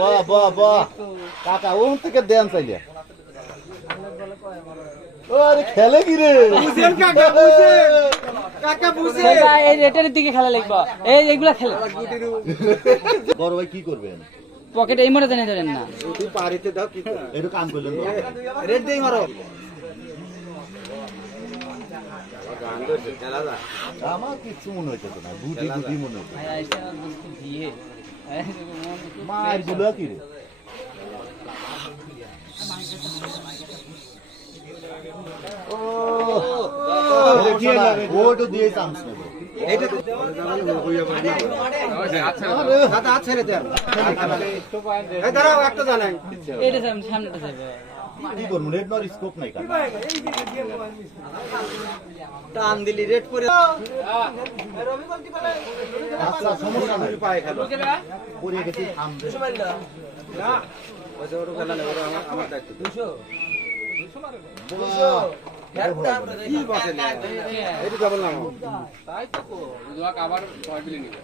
বাহ বাহ বাহ কাকা ওখান থেকে দেন চাইলে আরে খেলে কি রে বুঝেন কাকা বুঝেন কাকা বুঝেন এই রেটের দিকে খেলা লাগবে এই এগুলা খেলে বড় ভাই কি করবেন পকেটে এই মরে জানি ধরেন না তুই পারিতে দাও কি একটু কাম করলেন রেড দেই মারো আমার কিছু মনে হচ্ছে না গুটি গুটি মনে হচ্ছে মার গুলো কি রে ওটো দিয়ে চান্স নেব দাদা ছেড়ে দেন এই দাঁড়াও একটা জানেন এইটা সামনেটা যাবে কি করবো রেড নর স্কোপ নাই কাকা টান দিলি রেড করে আচ্ছা সমস্যা নাই পায় খেলো পড়ে গেছি থামবে ওই ওর খেলা নেই ওর আমার দায়িত্ব 200 কি বাসে না এটা ডাবল নাম তাই তো আবার 6 মিলি নিবে